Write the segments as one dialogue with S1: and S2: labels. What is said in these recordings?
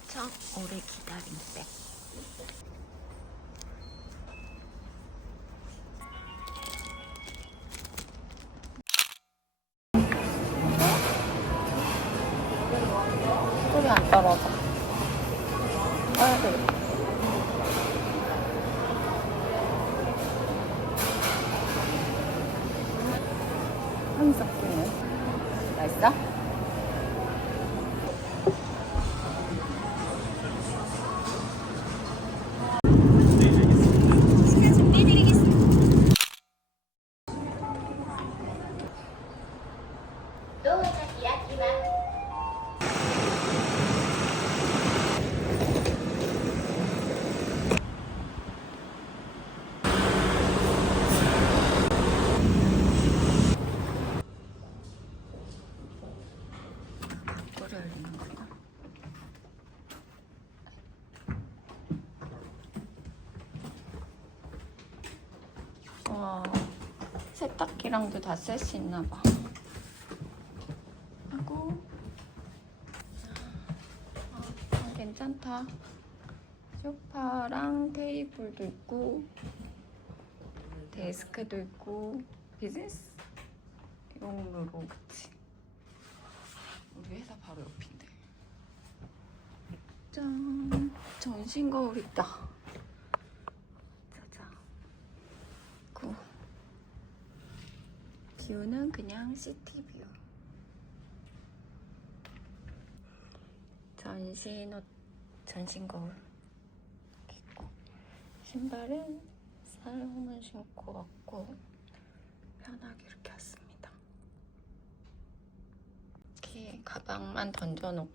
S1: 엄청 오래 기다린 안 떨어져. 되 와, 세탁기랑도 다 쓸 수 있나 봐. 소파랑 테이블도 있고, 데스크도 있고, 비즈니스 용으로 그치. 우리 회사 바로 옆인데. 짠, 전신 거울 있다. 짜잔. 고. 뷰는 그냥 시티 뷰. 전신 옷, 전신 거울. 있고. 신발은 살로몬 신고 왔고 편하게 이렇게 왔습니다. 이렇게 가방만 던져놓고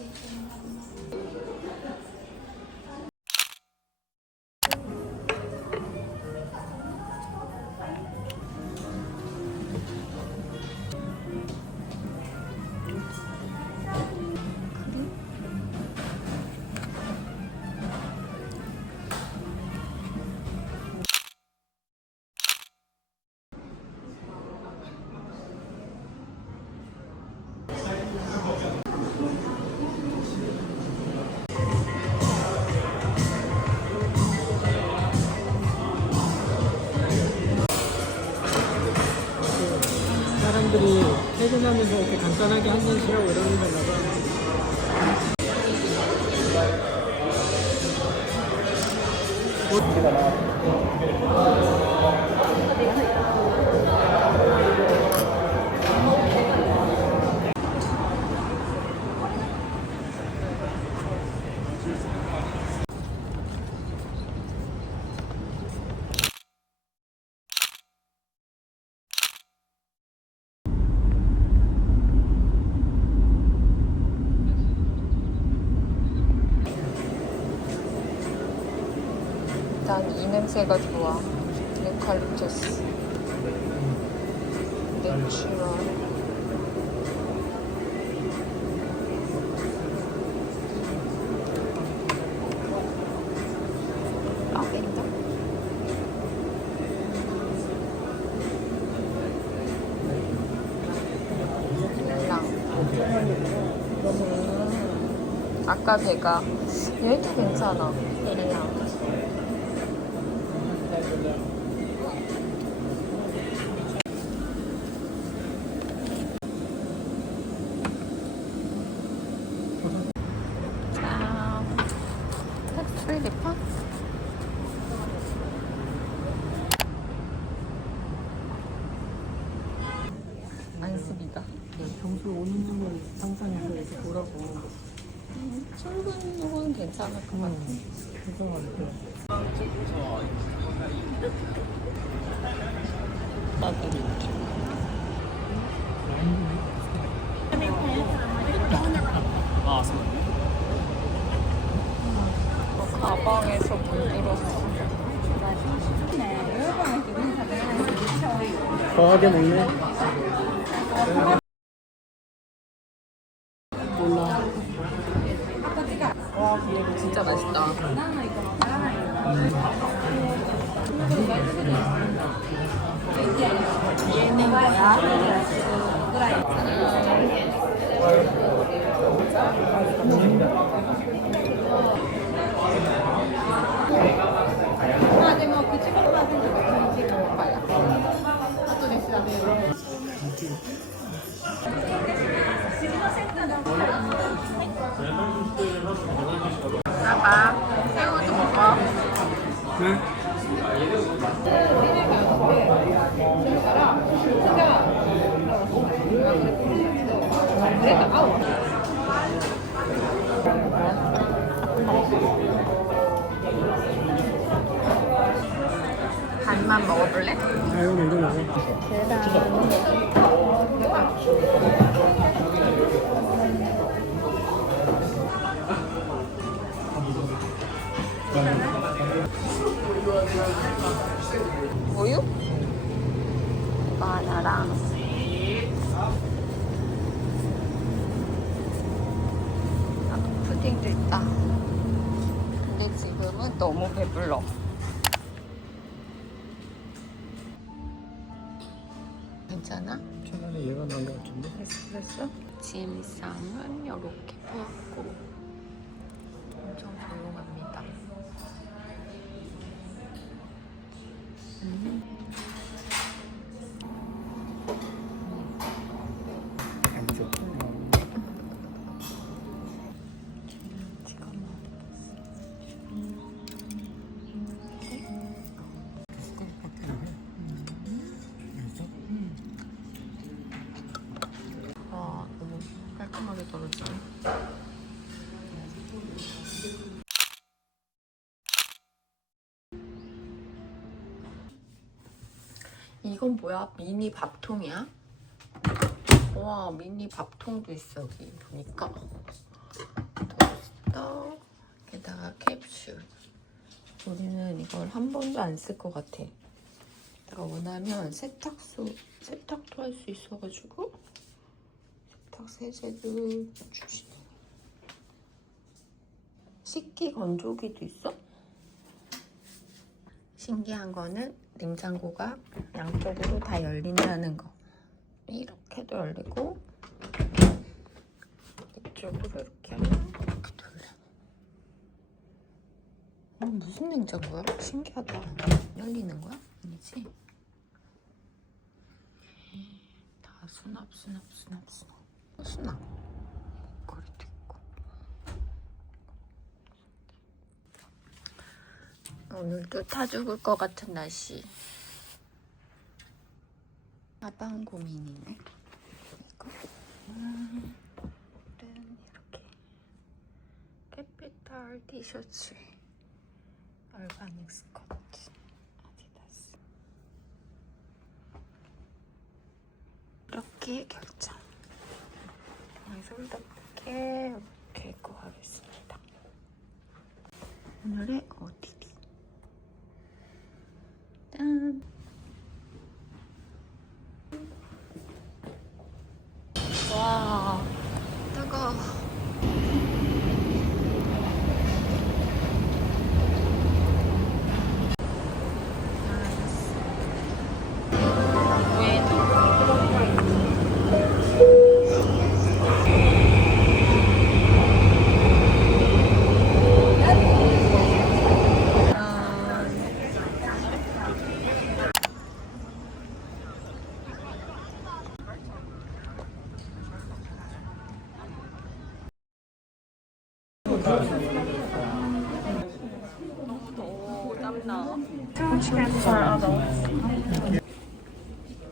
S1: teaching.
S2: 사람들이 퇴근하면서 이렇게 간단하게 한잔 쉬라고 이러는 건가 봐.
S1: 난 이 냄새가 좋아. 유칼립투스. 내추럴. 음, 아까 배가 얘도 괜찮아. 얘랑. 자, 팩트리 리파? 안습이다.
S2: 평소 오는 중에 상상해서 이렇게 보라고.
S1: 출근은 괜찮을 것 같아.
S2: 죄송한데.
S1: 나도.
S2: 아,
S1: 어, 가방에서 물들었어.
S2: 거하게 먹네.
S1: 아빠 새우도 먹어.
S2: 네?
S1: 반만 먹어볼래?
S2: 아, 이거 이거 먹어.
S1: 우유? 이거 하나랑 아, 푸딩도 있다. 근데 지금은 너무 배불러. 괜찮아?
S2: 차라리 얘가 나은 것 같은데?
S1: 에스프레소? 짐상은 이렇게 보였고 엄청 조용합니다. 이건 뭐야? 미니 밥통이야? 와 미니 밥통도 있어 여기 보니까 토스터 게다가 캡슐 우리는 이걸 한 번도 안 쓸 것 같아 내가 원하면 세탁소 세탁도 할 수 있어가지고 세탁 세제도 주시네 식기 건조기도 있어? 신기한 거는 냉장고가 양쪽으로 다 열린다는 거 이렇게도 열리고 이쪽으로 이렇게 하면 이렇게도 열려 어, 무슨 냉장고야? 신기하다 열리는 거야? 아니지? 다 수납 수납 수납 수납 수납 목걸이도 있고 오늘도 타 죽을 것 같은 날씨 가방 고민이네. 이거 음, 이렇게 캐피탈 티셔츠, 얼바닉 스커트, 아디다스. 이렇게 결정. 이렇게 입고 가겠습니다. 오늘의 OOTD.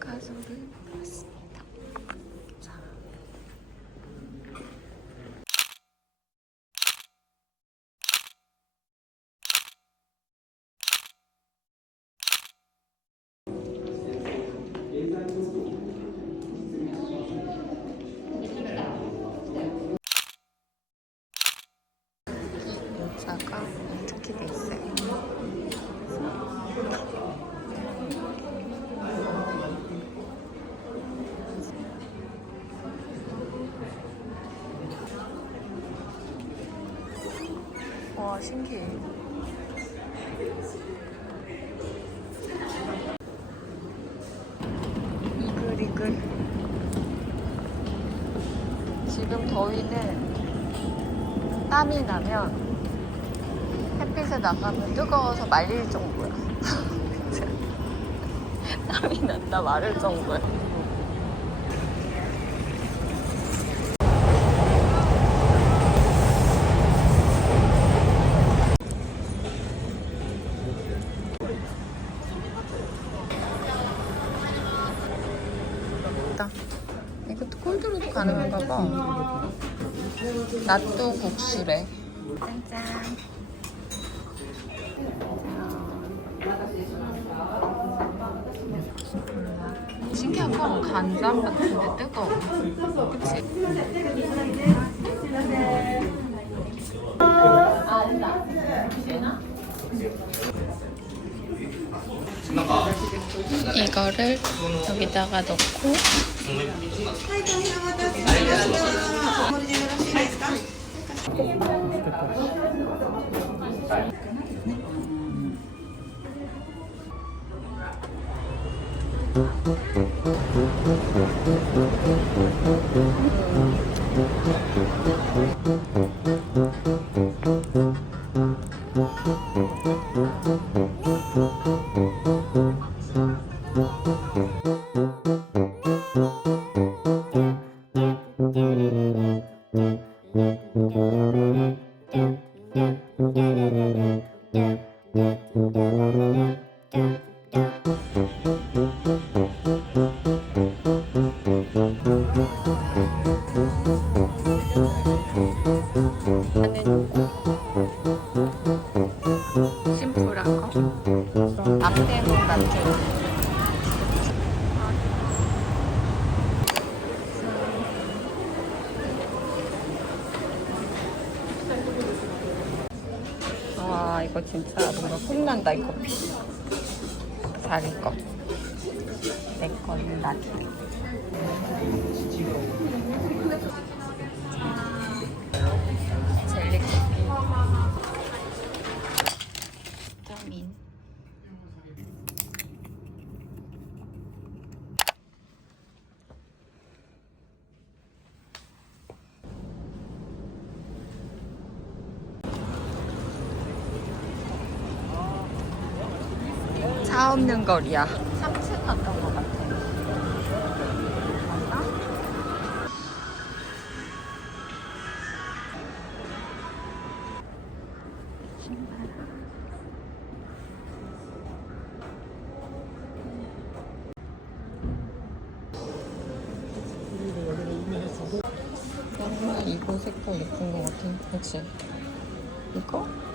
S1: 가소를 봤습니다. 자. 여자가 이렇게 돼 있어요. 와 신기해. 이글이글. 지금 더위는 땀이 나면 햇빛에 나가면 뜨거워서 말릴 정도야. 땀이 난다 마를 정도야. 이것도 콜드로도 가능한가 봐. 낫또 국수래. 짠짠. 신기한 건 간장 같은데 뜨거워. 그치? 이거를 여기다가 넣고. 심 진짜 뭔가 혼난다 이 커피. 자기 거. 내 거는 나중에. 젤리 커피. 비타민. 차 없는 거리야.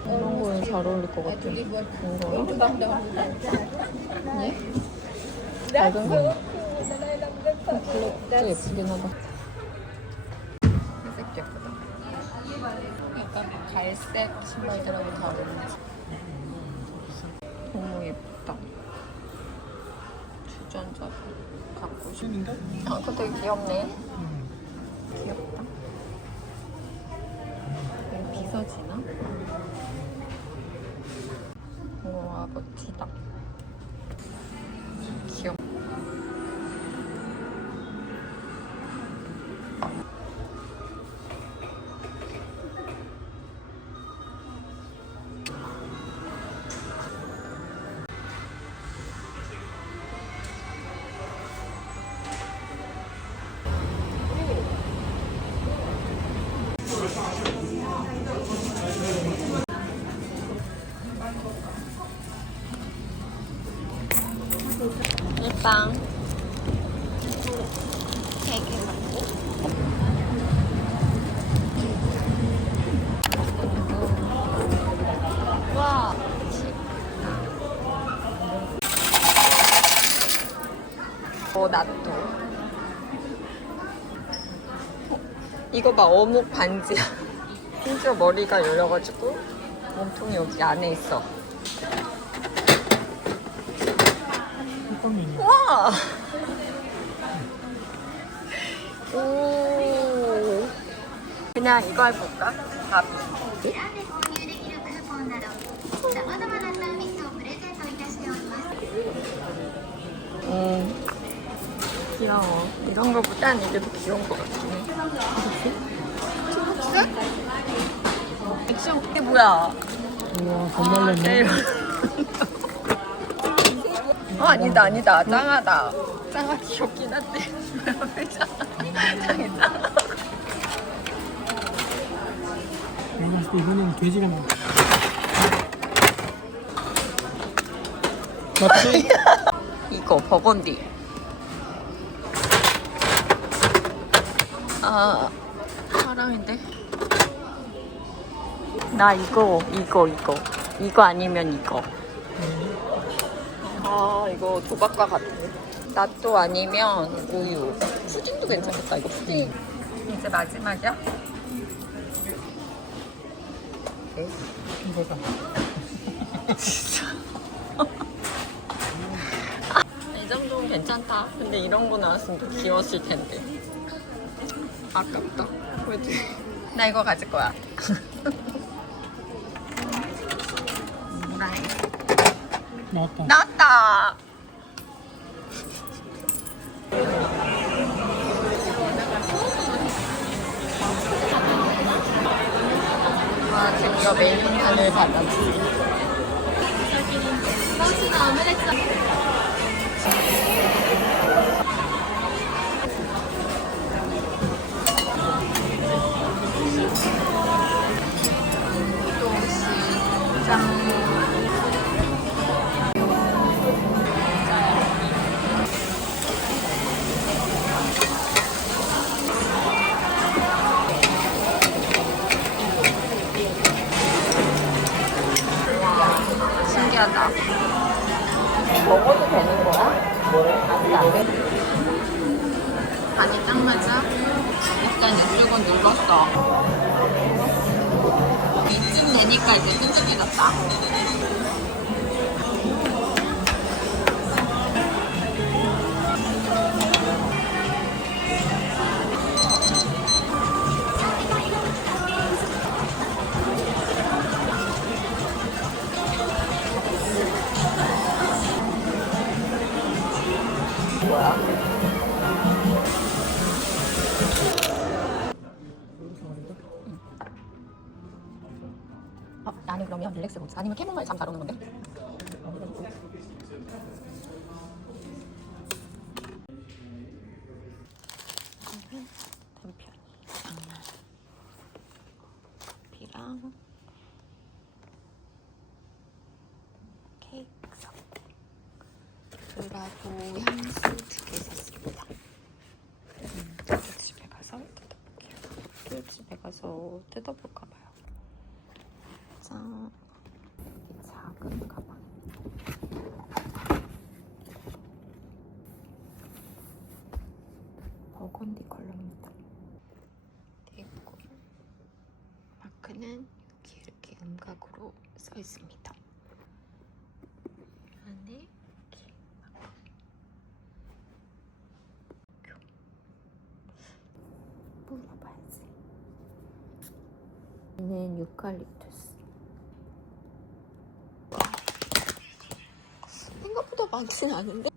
S1: 이런 거에 잘 어울릴 것 같아. 이거요? 예? 작은 거? 진짜 예쁘긴 하다. 회색 예쁘다. 약간 갈색 신발들하고 잘 어울리지. 너무 예쁘다. 주전자 갖고 싶어. 아, 그거 되게 귀엽네. 어, 나또. 이거 봐, 어묵 반지야. 심지어 머리가 열려가지고 몸통이 여기 안에 있어.
S2: 뚜껑이 있네.
S1: 와! 오. 그냥 이거 해볼까? 밥. 귀여워. 이런 거보단 이게 더 귀여운 것. 그치? 액션 이게 뭐야?
S2: 우와, 겁말렸네.
S1: 에이. 어, 아니다, 아니다. 짱하다. 짱아 귀엽긴 한데. 왜 짱아? 짱이 짱아.
S2: 내가 봤을 때 이거는 돼지가 나. 맞지?
S1: 이거 버건디. 아 사랑인데. 나 이거 이거 이거 이거 아니면 이거. 아 이거 조각과 같아. 나또 아니면 우유. 푸딩도 괜찮겠다. 이거 푸딩. 이제 마지막이야?
S2: 이거다.
S1: 이 정도면 괜찮다. 근데 이런 거 나왔으면 더 귀여웠을 텐데. 아깝다. 그지? 나 이거 가질 거야.
S2: 나왔다.
S1: 나왔다. 와, 드디어 메뉴판을. 신기하다. 간이 딱 맞아? 일단 이쪽은 눌렀어. 이쯤 되니까 이제 끈적해졌다. 그라고 향수 두 개 샀습니다. 음, 집에 가서 뜯어볼게요. 집에 가서 뜯어볼까 봐요. 짠. 이 작은 가방. 버건디 컬러입니다. 테이프고 마크는 여기 이렇게 음각으로 써 있습니다. 안에 이렇게 마크. 물어봐야지. 얘는 유칼립투스. 생각보다 많진 않은데?